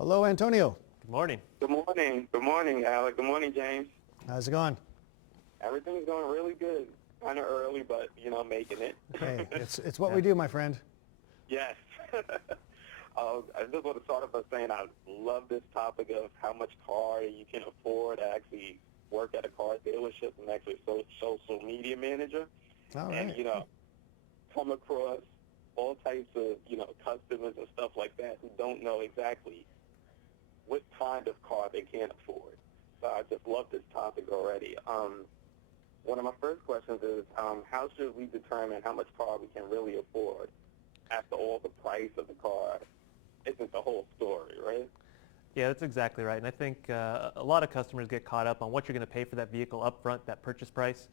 Hello, Antonio. Good morning. Good morning. Good morning, Alec. Good morning, James. How's it going? Everything's going really good. Kind of early, but, making it. Hey, it's what we do, my friend. Yes. I just want to start off by saying I love this topic of how much car you can afford to actually work at a car dealership and actually social media manager. All right. And, come across all types of, customers and stuff like that who don't know exactly what kind of car they can afford. So I just love this topic already. One of my first questions is, how should we determine how much car we can really afford after all the price of the car isn't the whole story, right? Yeah, that's exactly right. And I think a lot of customers get caught up on what you're going to pay for that vehicle up front, that purchase price.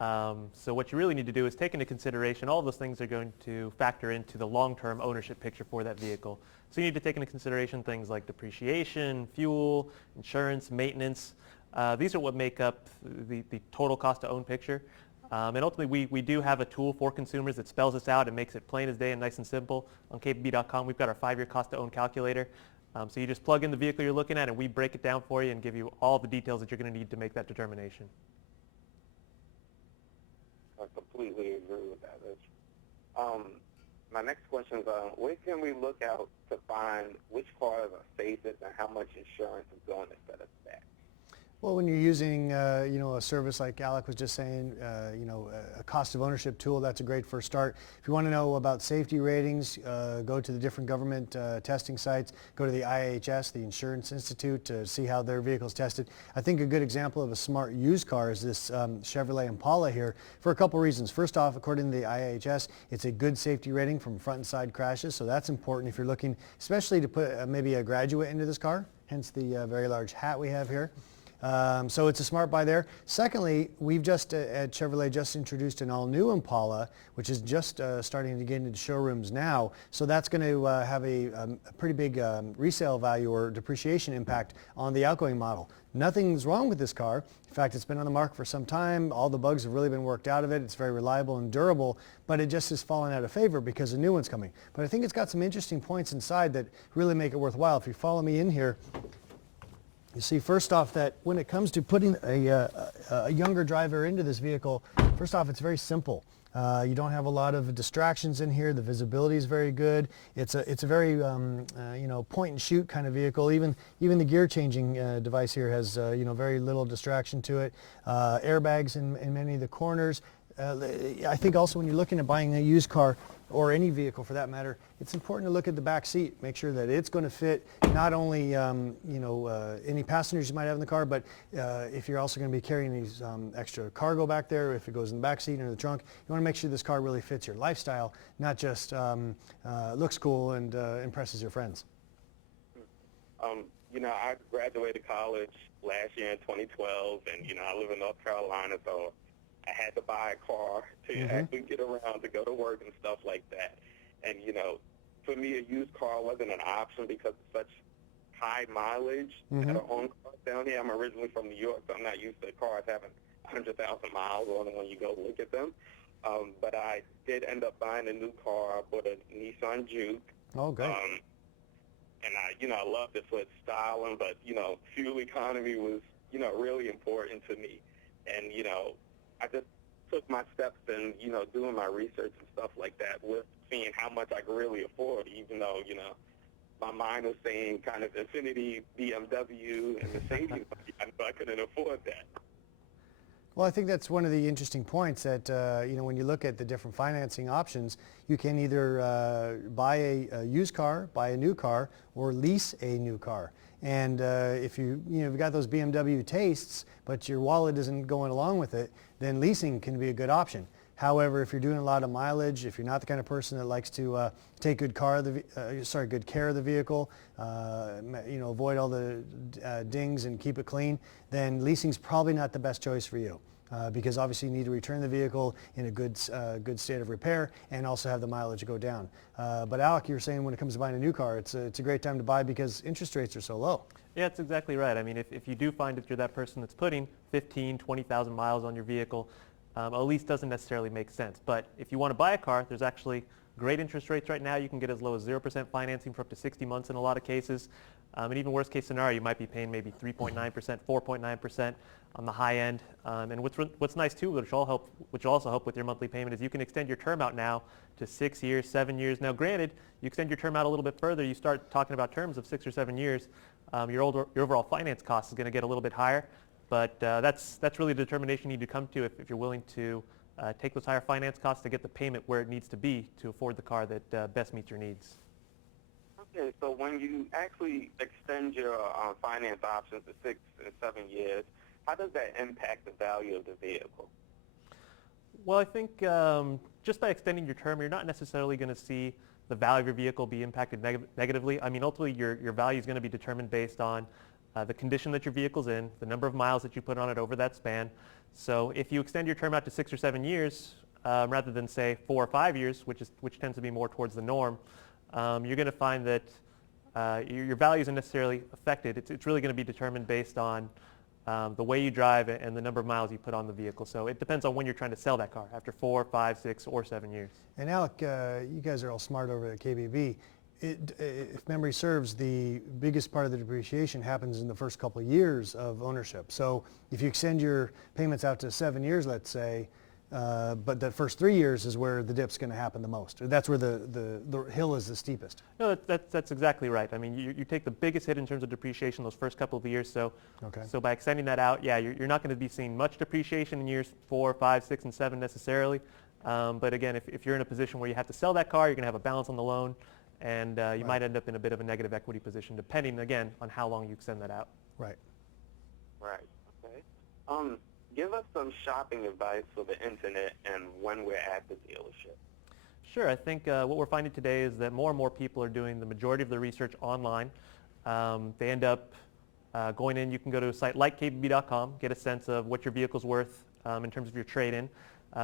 So what you really need to do is take into consideration all those things are going to factor into the long-term ownership picture for that vehicle. So you need to take into consideration things like depreciation, fuel, insurance, maintenance. These are what make up the total cost to own picture. And ultimately, we do have a tool for consumers that spells this out and makes it plain as day and nice and simple. On kbb.com, we've got our 5-year cost to own calculator. So you just plug in the vehicle you're looking at and we break it down for you and give you all the details that you're going to need to make that determination. I completely agree with that. My next question is, where can we look out to find which cars are safest and how much insurance is going to set us back? Well, when you're using, a service like Alec was just saying, a cost of ownership tool, that's a great first start. If you want to know about safety ratings, go to the different government testing sites. Go to the IHS, the Insurance Institute, to see how their vehicle's tested. I think a good example of a smart used car is this Chevrolet Impala here for a couple reasons. First off, according to the IHS, it's a good safety rating from front and side crashes, so that's important if you're looking, especially to put maybe a graduate into this car, hence the very large hat we have here. So it's a smart buy there. Secondly, we've just at Chevrolet just introduced an all-new Impala, which is just starting to get into showrooms now. So that's going to have a pretty big resale value or depreciation impact on the outgoing model. Nothing's wrong with this car. In fact, it's been on the market for some time. All the bugs have really been worked out of it. It's very reliable and durable, but it just has fallen out of favor because a new one's coming. But I think it's got some interesting points inside that really make it worthwhile. If you follow me in here, you see, first off, that when it comes to putting a younger driver into this vehicle, first off, it's very simple. You don't have a lot of distractions in here. The visibility is very good. It's a very point and shoot kind of vehicle. Even the gear changing device here has very little distraction to it. Airbags in many of the corners. I think also when you're looking at buying a used car, or any vehicle for that matter, it's important to look at the back seat, make sure that it's going to fit not only any passengers you might have in the car, but if you're also going to be carrying these extra cargo back there, if it goes in the back seat or the trunk, you want to make sure this car really fits your lifestyle, not just looks cool and impresses your friends. I graduated college last year in 2012, and I live in North Carolina, so I had to buy a car to actually get around to go to work and stuff like that. And, for me, a used car wasn't an option because of such high mileage that are on cars down here. I'm originally from New York, so I'm not used to cars having 100,000 miles on them when you go look at them. But I did end up buying a new car. I bought a Nissan Juke. Oh, great. And I loved it for its styling, but, fuel economy was, really important to me. And, I just took my steps in, doing my research and stuff like that with seeing how much I could really afford, even though, my mind was saying kind of Infiniti, BMW, and Mercedes. I knew I couldn't afford that. Well, I think that's one of the interesting points that, when you look at the different financing options, you can either buy a used car, buy a new car, or lease a new car. And if you've got those BMW tastes, but your wallet isn't going along with it, then leasing can be a good option. However, if you're doing a lot of mileage, if you're not the kind of person that likes to take good care of the vehicle, avoid all the dings and keep it clean, then leasing's probably not the best choice for you. Because obviously you need to return the vehicle in a good state of repair and also have the mileage go down. But Alec, you were saying when it comes to buying a new car, it's a great time to buy because interest rates are so low. Yeah, that's exactly right. I mean, if you do find that you're that person that's putting 15, 20,000 miles on your vehicle, a lease doesn't necessarily make sense. But if you want to buy a car, there's actually great interest rates right now. You can get as low as 0% financing for up to 60 months in a lot of cases. And even worst case scenario, you might be paying maybe 3.9%, 4.9% on the high end. And what's nice too, which will also help with your monthly payment, is you can extend your term out now to 6 years, 7 years. Now granted, you extend your term out a little bit further, you start talking about terms of 6 or 7 years, your overall finance cost is going to get a little bit higher. But that's really the determination you need to come to if you're willing to take those higher finance costs to get the payment where it needs to be to afford the car that best meets your needs. Okay, so when you actually extend your finance options to 6 and 7 years, how does that impact the value of the vehicle? Well, I think just by extending your term, you're not necessarily going to see the value of your vehicle be impacted negatively. I mean, ultimately, your value is going to be determined based on the condition that your vehicle's in, the number of miles that you put on it over that span. So if you extend your term out to 6 or 7 years, rather than say 4 or 5 years, which tends to be more towards the norm, you're going to find that your value isn't necessarily affected. It's really going to be determined based on the way you drive and the number of miles you put on the vehicle. So it depends on when you're trying to sell that car, after 4, 5, 6, or 7 years. And Alec, you guys are all smart over at KBB. If memory serves, the biggest part of the depreciation happens in the first couple of years of ownership. So if you extend your payments out to 7 years, let's say, but the first 3 years is where the dip's going to happen the most. That's where the hill is the steepest. No, that's exactly right. I mean, you take the biggest hit in terms of depreciation those first couple of years. So, okay. So by extending that out, yeah, you're not going to be seeing much depreciation in years 4, 5, 6, and 7 necessarily. But again, if you're in a position where you have to sell that car, you're going to have a balance on the loan, and you might end up in a bit of a negative equity position, depending, again, on how long you extend that out. Right. Right. Okay. Give us some shopping advice for the internet and when we're at the dealership. Sure. I think what we're finding today is that more and more people are doing the majority of their research online. They end up going in. You can go to a site like kbb.com, get a sense of what your vehicle's worth in terms of your trade-in.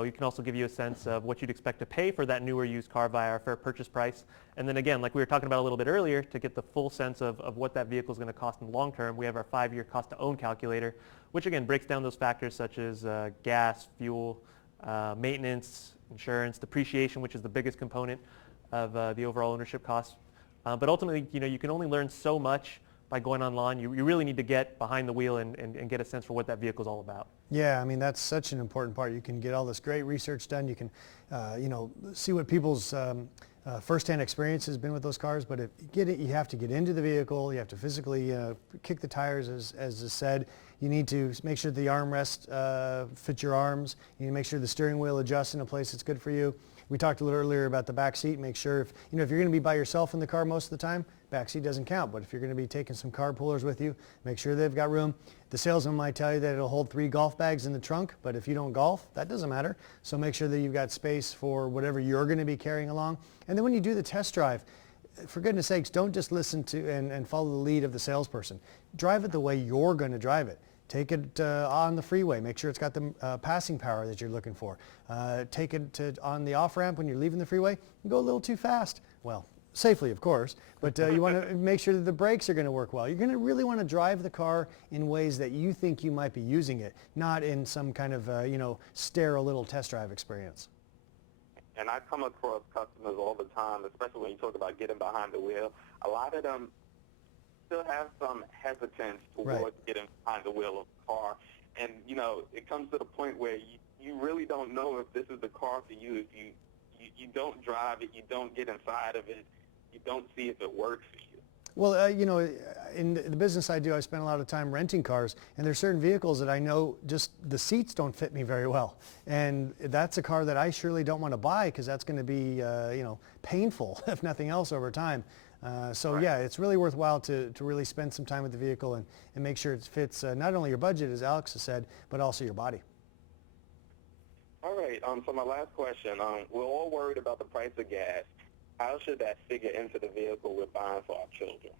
We can also give you a sense of what you'd expect to pay for that newer used car via our fair purchase price. And then again, like we were talking about a little bit earlier, to get the full sense of what that vehicle is going to cost in the long term, we have our 5-year cost to own calculator, which again breaks down those factors such as gas, fuel, maintenance, insurance, depreciation, which is the biggest component of the overall ownership cost. But ultimately, you can only learn so much by going online. You really need to get behind the wheel and get a sense for what that vehicle is all about. Yeah, I mean, that's such an important part. You can get all this great research done. You can, see what people's firsthand experience has been with those cars. But if you get it, you have to get into the vehicle. You have to physically kick the tires, as is said. You need to make sure the armrest fits your arms. You need to make sure the steering wheel adjusts in a place that's good for you. We talked a little earlier about the back seat. Make sure if you're going to be by yourself in the car most of the time, back seat doesn't count. But if you're going to be taking some carpoolers with you, make sure they've got room. The salesman might tell you that it'll hold 3 golf bags in the trunk, but if you don't golf, that doesn't matter. So make sure that you've got space for whatever you're going to be carrying along. And then when you do the test drive, for goodness sakes, don't just listen to and follow the lead of the salesperson. Drive it the way you're going to drive it. Take it on the freeway. Make sure it's got the passing power that you're looking for. Take it on the off-ramp when you're leaving the freeway. You go a little too fast. Well, safely, of course, but you want to make sure that the brakes are going to work well. You're going to really want to drive the car in ways that you think you might be using it, not in some kind of, sterile little test drive experience. And I come across customers all the time, especially when you talk about getting behind the wheel. A lot of them still have some hesitance towards getting behind the wheel of a car. And, it comes to the point where you really don't know if this is the car for you. If you don't drive it, you don't get inside of it, you don't see if it works for you. Well, in the business I do, I spend a lot of time renting cars, and there's certain vehicles that I know just the seats don't fit me very well. And that's a car that I surely don't want to buy because that's going to be, painful, if nothing else, over time. So yeah, it's really worthwhile to really spend some time with the vehicle and make sure it fits not only your budget, as Alex has said, but also your body. All right, so my last question, we're all worried about the price of gas. How should that figure into the vehicle we're buying for our children?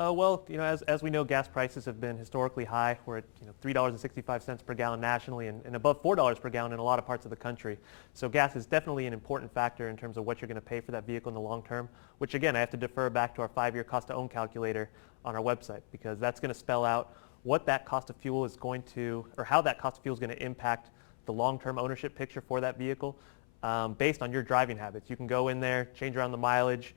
Well, as we know, gas prices have been historically high. We're at $3.65 per gallon nationally and above $4 per gallon in a lot of parts of the country. So gas is definitely an important factor in terms of what you're going to pay for that vehicle in the long term, which again, I have to defer back to our 5-year cost to own calculator on our website, because that's going to spell out what that cost of fuel is going to, or how that cost of fuel is going to impact the long-term ownership picture for that vehicle based on your driving habits. You can go in there, change around the mileage,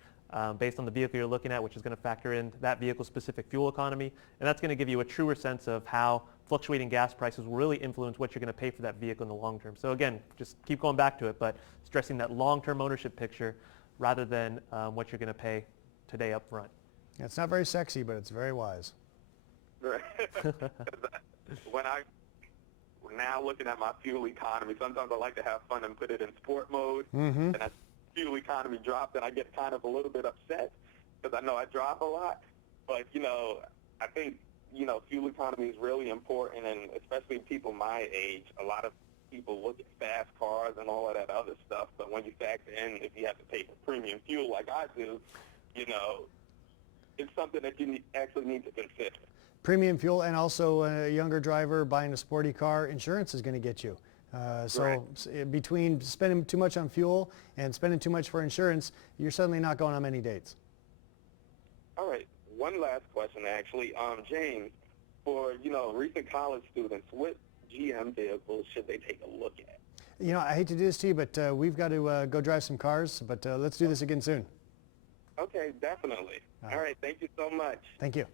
based on the vehicle you're looking at, which is going to factor in that vehicle-specific fuel economy, and that's going to give you a truer sense of how fluctuating gas prices will really influence what you're going to pay for that vehicle in the long term. So again, just keep going back to it, but stressing that long-term ownership picture rather than what you're going to pay today up front. Yeah, it's not very sexy, but it's very wise. Right. When I now looking at my fuel economy, sometimes I like to have fun and put it in sport mode, and as fuel economy drops, and I get kind of a little bit upset because I know I drive a lot. But I think fuel economy is really important, and especially people my age, a lot of people look at fast cars and all of that other stuff. But when you factor in if you have to pay for premium fuel like I do, it's something that you actually need to consider. Premium fuel, and also a younger driver buying a sporty car, insurance is going to get you. Between spending too much on fuel and spending too much for insurance, you're suddenly not going on many dates. All right. One last question, actually. James, for, recent college students, what GM vehicles should they take a look at? I hate to do this to you, but we've got to go drive some cars, but let's do this again soon. Okay, definitely. All right. Thank you so much. Thank you.